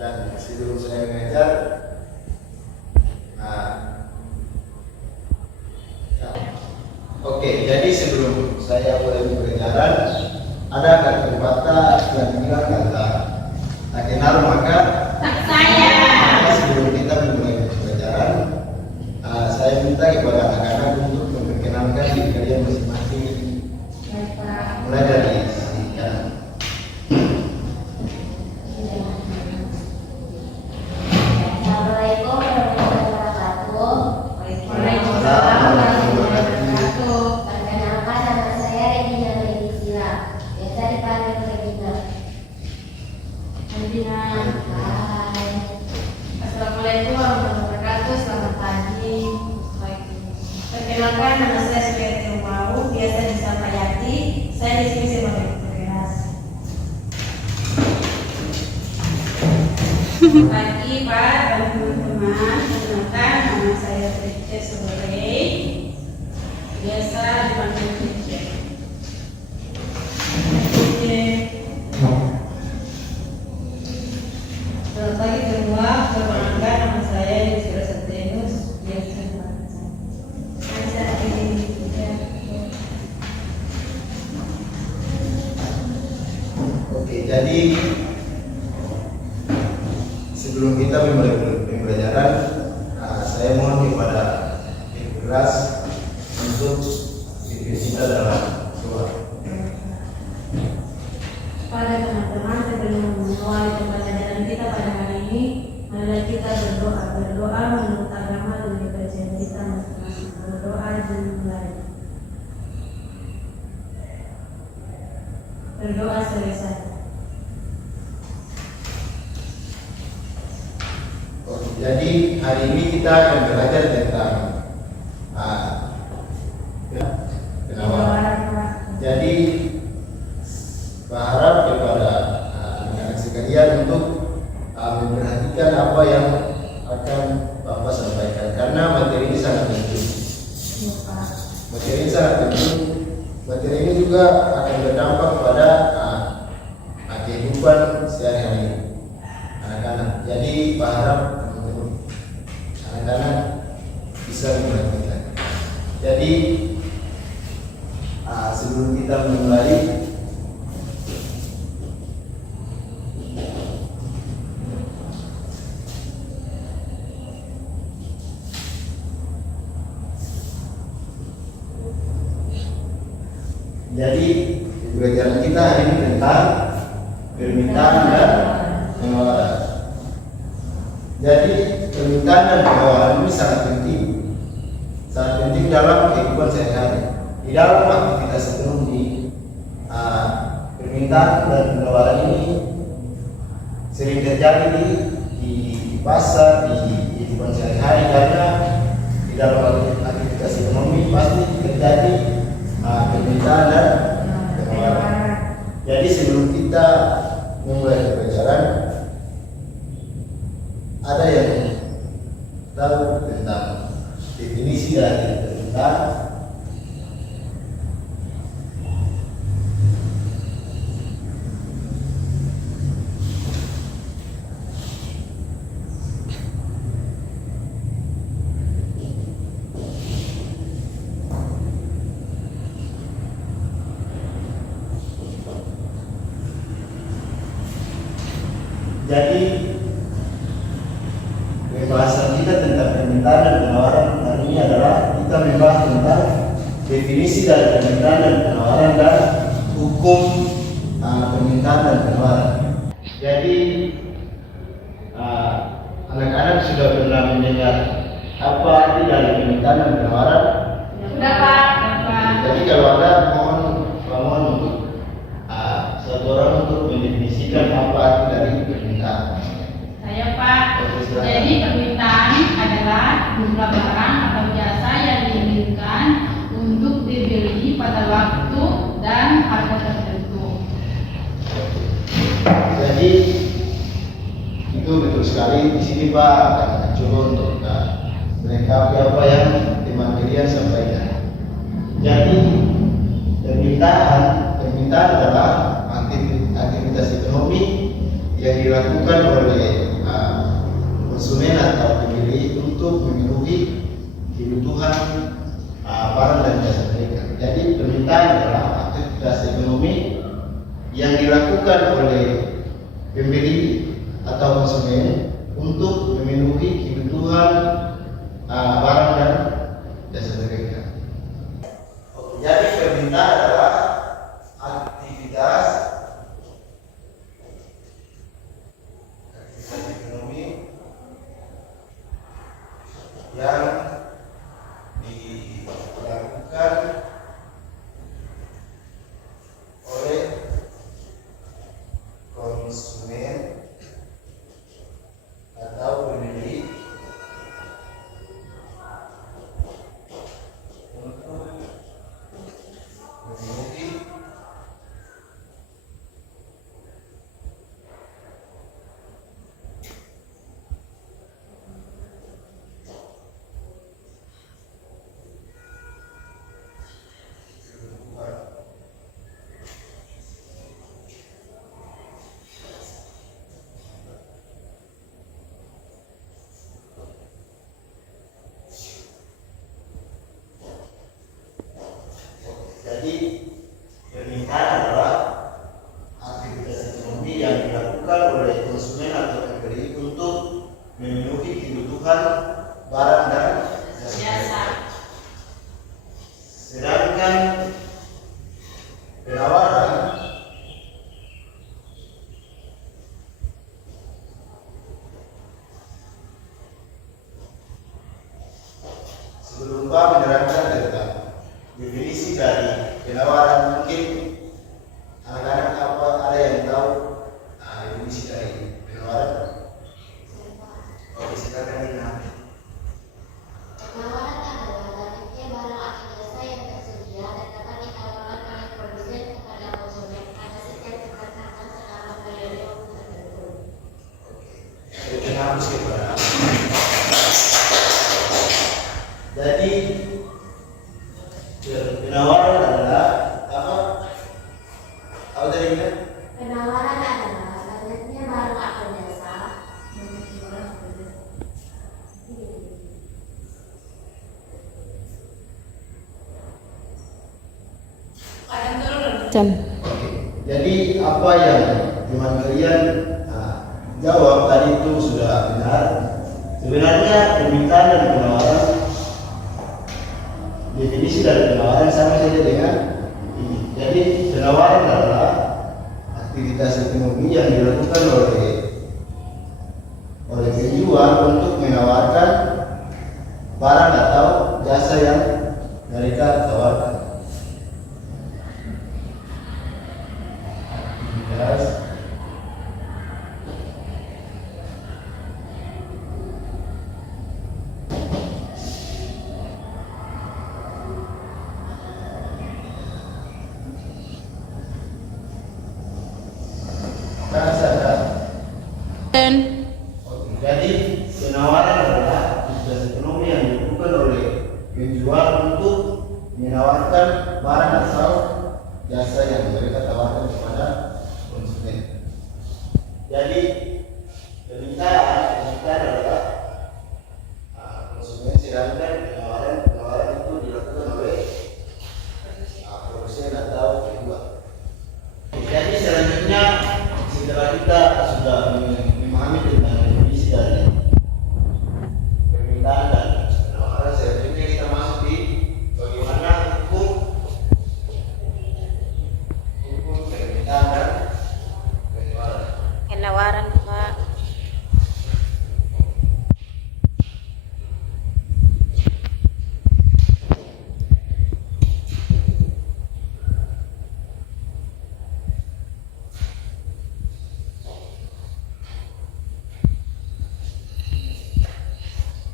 Dan sebelum saya mengajar, nah, oke, jadi sebelum saya mulai pembelajaran, ada kata-kata yang bilang kata tak kenal maka Tak sayang. maka sebelum kita memulai pembelajaran, saya minta kepada anak-anak untuk memperkenalkan diri kalian masing-masing. Mulai dari sini ya. Assalamualaikum warahmatullahi wabarakatuh. Waalaikumsalam warahmatullahi wabarakatuh. Perkenalkan, nama saya Regina Megisila, biasa dipanggil Regina. Hai. Assalamualaikum warahmatullahi wabarakatuh. Selamat pagi. Perkenalkan, nama saya Suryati Umau, biasa disapa Yati. Saya di sini sebagai petugas. Pagi Pak dan teman-teman. Perkenalkan, nama saya Trice Sobore, biasa dipanggil Trice. Selamat pagi semua. Perkenalkan, nama saya Yusra Septenus, biasa dipanggil. Oke, jadi sebelum kita memulai pembelajaran, saya mohon kepada ibu kelas untuk pimpin kita dalam doa. Pada teman-teman, sebelum mengawali pembelajaran kita pada hari ini, marilah kita berdoa. Berdoa menurut agama dan kepercayaan kita masing-masing. Berdoa dimulai. Berdoa selesai. Oke, jadi hari ini kita akan belajar tentang penawaran. Jadi berharap kepada anak-anak sekalian untuk memperhatikan apa yang akan Bapak sampaikan, karena materi ini sangat penting. Materi ini sangat penting. Materi ini juga akan berdampak pada kehidupan sehari-hari anak-anak. Jadi berharap anak-anak bisa memperhatikan. Jadi sebelum kita memulai, jadi pembelajaran kita hari ini tentang permintaan dan penawaran. Jadi permintaan dan penawaran ini sangat penting dalam kehidupan sehari-hari. Di dalam aktivitas ekonomi, permintaan dan penawaran ini sering terjadi di pasar, di kehidupan sehari-hari, karena di dalam aktivitas ekonomi pasti terjadi permintaan dan penawaran. Jadi sebelum kita memulai pembelajaran, ada yang tahu tentang definisi dari permintaan? Jadi pembahasan kita tentang permintaan dan penawaran hari ini adalah kita membahas tentang definisi dari permintaan dan penawaran dan hukum permintaan dan penawaran. Jadi anak-anak sudah pernah mendengar apa arti dari permintaan dan penawaran? Sudah Pak. Jadi kalau ada mohon untuk satu orang untuk mendefinisikan apa arti dari permintaan. Saya Pak. Jadi permintaan adalah jumlah barang atau jasa yang diinginkan untuk dibeli pada waktu dan harga tertentu. Jadi itu betul sekali. Di sini Pak akan coba untuk melengkapi apa yang teman kalian sampaikan. Jadi permintaan adalah aktivitas ekonomi yang dilakukan oleh konsumen atau pembeli untuk memenuhi kebutuhan barang dan jasa mereka. Jadi permintaan adalah aktivitas ekonomi yang dilakukan oleh pembeli atau konsumen untuk memenuhi kebutuhan barang dan jasa mereka. Jadi permintaan adalah aktivitas ekonomi yang dilakukan oleh konsumen atau pembeli untuk memenuhi Jadi permintaan adalah aktivitas ekonomi yang dilakukan oleh konsumen atau pembeli untuk memenuhi kebutuhan barang dan jasa. Sedangkan penawaran sebelum Pak menerangkan tentang definisi dari penawaran, mungkin anak-anak ada yang tahu definisi dari penawaran? Oke, silakan Nina. Penawaran adalah banyaknya barang atau jasa yang tersedia dan dapat ditawarkan oleh produsen kepada konsumen pada setiap keberangkatan selama periode waktu tertentu. Kenapa sih Pak? Jadi penawaran adalah apa? Apa tadi kan? Penawaran adalah banyaknya barang atau jasa Chan. Oke. Jadi apa yang teman kalian jawab tadi itu sudah benar. Sebenarnya permintaan dan penawaran, definisi dari penawaran sama saja dengan ini. Jadi penawaran adalah aktivitas ekonomi yang dilakukan oleh penjual untuk menawarkan barang atau jasa yang mereka tawarkan. Aktivitas jadi penawaran adalah aktivitas ekonomi yang dilakukan oleh penjual untuk menawarkan barang atau jasa yang mereka tawarkan kepada konsumen. Jadi permintaan adalah konsumen, sedangkan penawaran itu dilakukan oleh produsen atau penjual. Jadi selanjutnya setelah kita sudah memahami tentang definisi dari permintaan dan penawaran, selanjutnya kita masuk di bagaimana hukum permintaan dan penawaran Pak.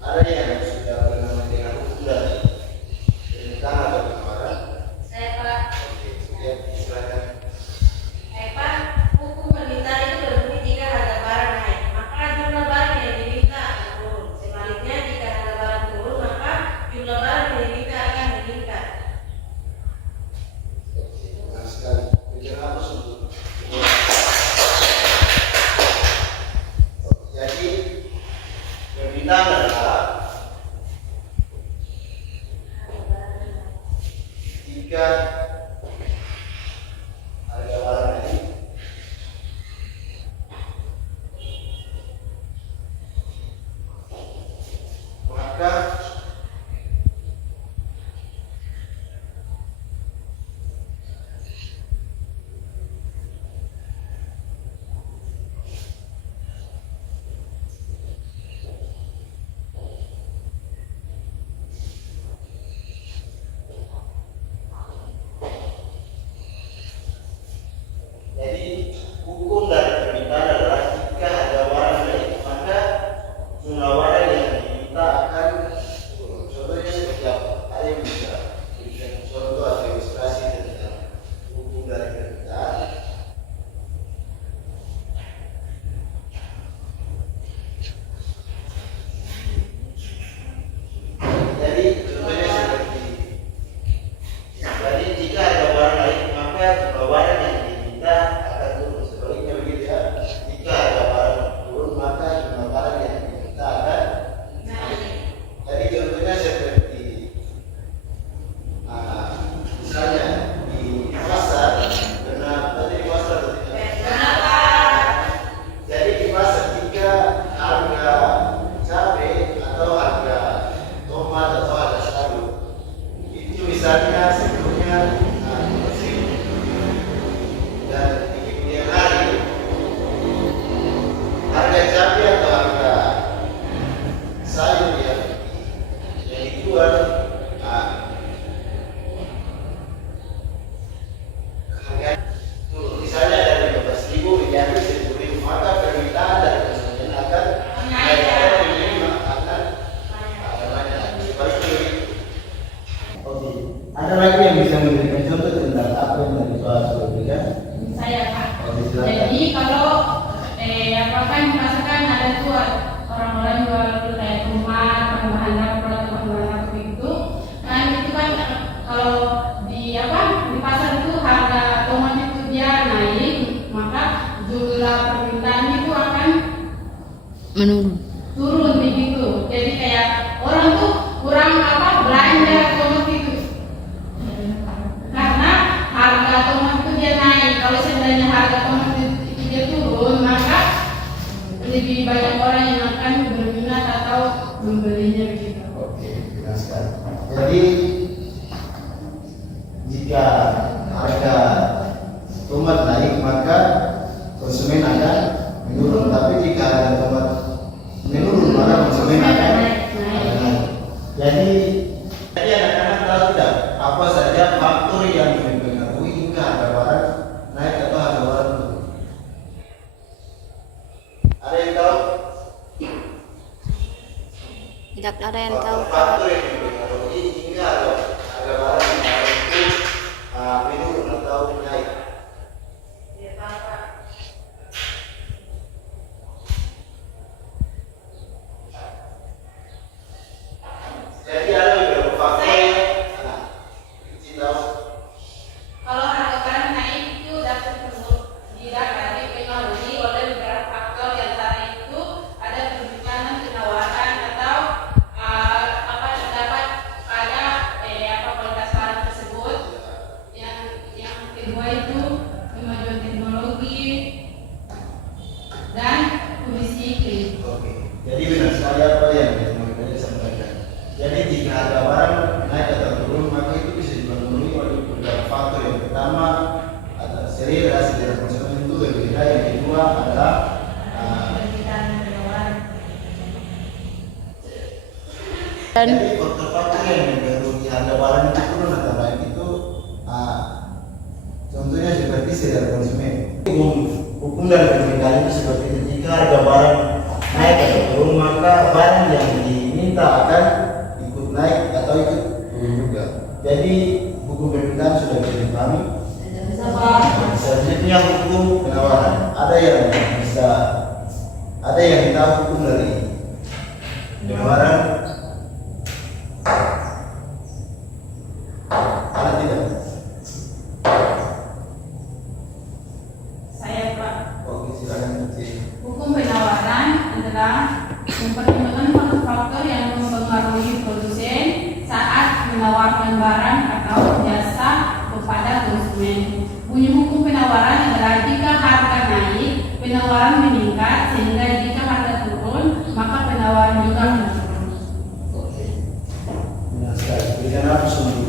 ada yang sudah pernah mendengar hukum dari permintaan atau penawaran? Saya Pak. Ya, silakan. Pak, hukum permintaan itu berbunyi jika harga barang naik, maka jumlah barang yang diminta akan turun. Sebaliknya, jika harga barang turun, maka jumlah barang yang diminta akan meningkat. Benar sekali. Penjelasan untuk jadi rumah, bahan dapur atau bahan dapur itu kan kalau di pasar itu harga tomat itu dia naik, maka jumlah permintaan itu akan turun begitu. Jadi kayak orang tuh kurang belanja tomat itu karena harga tomat itu dia naik. Kalau seandainya harga tomat itu dia turun, maka lebih banyak orang yang akan berminat atau membelinya begitu. Oke, benar sekali. Jadi jika harga tomat naik maka konsumen akan menurun. Tapi jika harga tomat menurun maka konsumen akan naik. Jadi anak-anak tahu tidak apa saja faktor yang mempengaruhi hingga harga barang naik atau harga barang turun? Ada yang tahu? Tidak ada yang tahu. Faktor yang mempengaruhi hingga harga barang itu menurun atau naik. Ya, Pak. Jadi ada beberapa faktor yang tahu. Kalau harga barang naik itu dapat dipengaruhi oleh beberapa faktor, di antara itu ada permintaan, penawaran atau terdapat pada kualitas barang tersebut. Yang kedua itu kemajuan teknologi dan kondisi iklim. Oke. Jadi benar sekali apa yang saya sampaikan. Jadi jika harga barang naik atau turun maka itu bisa dipengaruhi oleh beberapa faktor. Yang pertama adalah selera konsumen itu berbeda. Yang kedua adalah Permintaan dan penawaran. jadi faktor-faktor yang mempengaruhi harga barang itu turun atau naik itu contohnya seperti selera konsumen. Hukum dari permintaan itu seperti itu. Jika harga barang naik atau turun maka barang yang diminta akan ikut naik atau ikut turun juga. Jadi hukum permintaan sudah bisa dipahami. Selanjutnya hukum penawaran. Ada yang kita hukum dari penawaran. Ada tidak? Saya Pak. Oke, silakan. Hukum penawaran adalah mempertimbangkan faktor-faktor yang mempengaruhi produsen saat menawarkan barang atau jasa kepada konsumen. Bunyi hukum penawaran adalah jika harga naik, penawaran meningkat, sehingga jika harga turun, maka penawaran juga akan turun. Oke. Benar sekali. Berikan aku sungguh.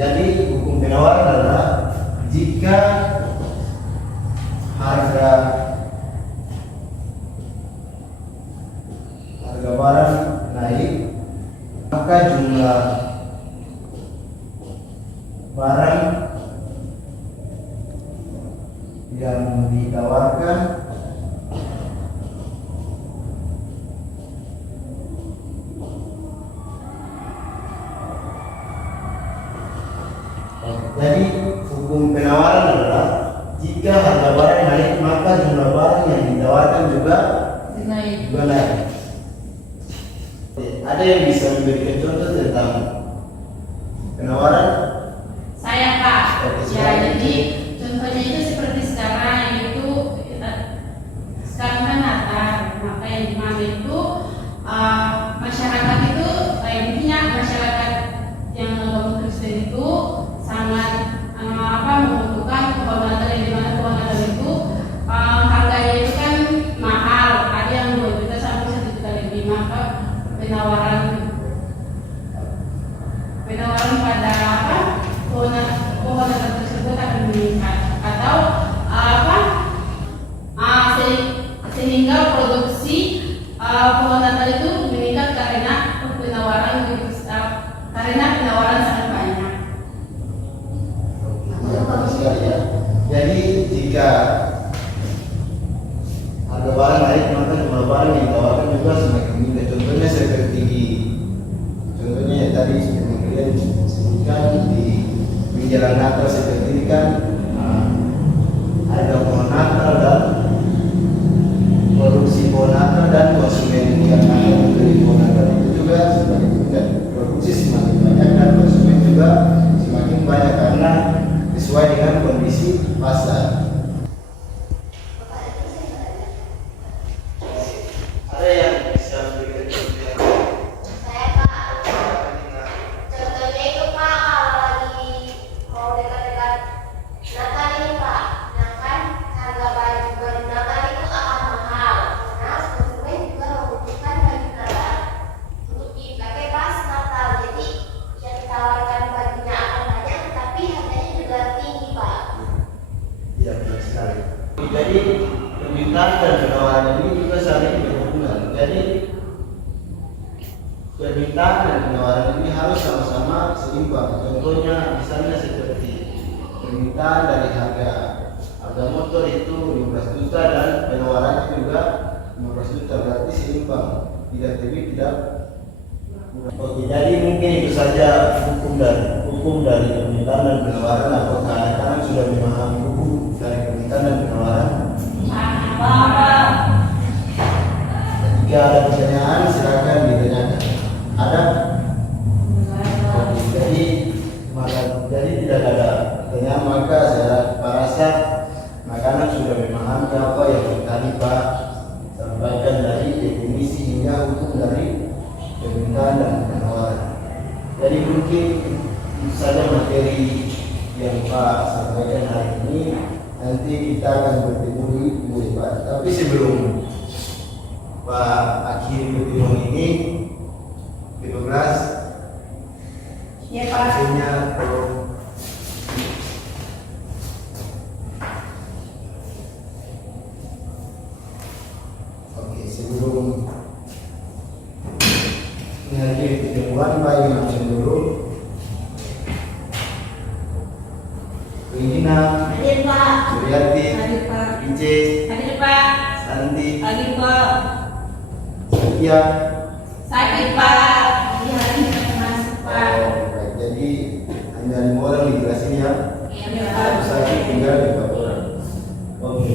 Jadi hukum penawaran adalah jika harga barang naik maka jumlah barang yang ditawarkan jadi hukum penawaran adalah jika harga barang naik maka jumlah barang yang ditawarkan juga naik. Ada yang bisa memberikan contoh tentang penawaran? Saya Pak. Oke, Ya, silakan. jadi contohnya itu seperti sekarang, yaitu sekarang kan Natal, maka yang dimana itu masyarakat itu intinya masyarakat yang agama Kristen itu sangat membutuhkan pohon Natal, yang dimana pohon Natal itu harganya itu kan mahal, ada yang 2 juta sampai 1 juta lebih, maka penawaran pada pohon Natal tersebut akan meningkat atau sehingga produksi pohon Natal itu meningkat karena penawaran sangat banyak. Bagus sekali ya. Jadi jika harga barang naik maka jumlah barang yang ditawarkan juga semakin meningkat. Contohnya yang tadi seperti kalian sebutkan di menjelang Natal seperti ini kan harga pohon Natal kondisi pasar. Ada yang bisa memberikan contoh? Saya Pak, contohnya itu Pak kalau lagi mau dekat-dekat Natal ini Pak, nah kan harga baju Natal itu akan mahal. Nah konsumen juga membutuhkan baju Natal untuk dipakai pas Natal. Jadi yang ditawarkan bajunya akan banyak, tapi harganya juga tinggi Pak. Iya, benar sekali. Jadi permintaan dan penawaran ini juga saling berhubungan. Jadi permintaan dan penawaran ini harus sama-sama seimbang. Contohnya misalnya seperti permintaan dari harga motor itu 15 juta dan penawarannya juga 15 juta, berarti seimbang, tidak lebih tidak kurang. Oke, jadi mungkin itu saja hukum dari permintaan dan penawaran. Apakah anak-anak sudah memahami hukum dari permintaan dan penawaran? Jika ada pertanyaan silakan ditanyakan. Ada? Oke, jadi tidak ada pertanyaan, maka saya rasa anak-anak sudah memahami apa yang tadi Pak sampaikan dari definisi hingga hukum dari permintaan dan penawaran. Jadi mungkin itu saja materi yang Pak sampaikan hari ini. Nanti kita akan bertemu di minggu depan. Tapi sebelum Pak akhiri pertemuan ini, 15 Ya Pak. hasilnya tolong. Oke, sebelum mengakhiri pertemuan, Pak ingin langsung dulu. Regina, Hadir Pak. Suryati, Hadir Pak. Ice, Hadir Pak. Santi, Hadir Pak. Setia. Sakit Pak. Di hari ini masuk Pak. Oh, baik. Jadi hanya 5 orang di kelas ini ya. Iya Satu Pak. saja tinggal 4 orang. Oke.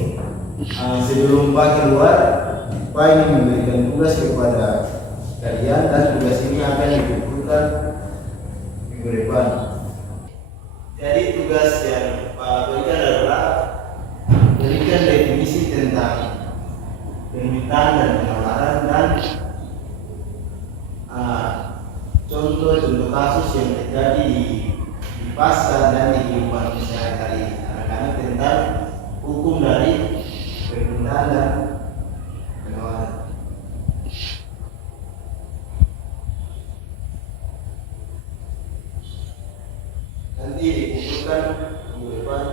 Sebelum Pak keluar, Pak ingin memberikan tugas kepada kalian dan tugas ini akan dikumpulkan minggu depan. Jadi tugas yang Pak berikan adalah berikan definisi tentang permintaan dan penawaran dan contoh-contoh kasus yang terjadi di pasar dan di kehidupan sehari-hari anak-anak tentang hukum dari permintaan dan penawaran. Nanti dikumpulkan minggu depan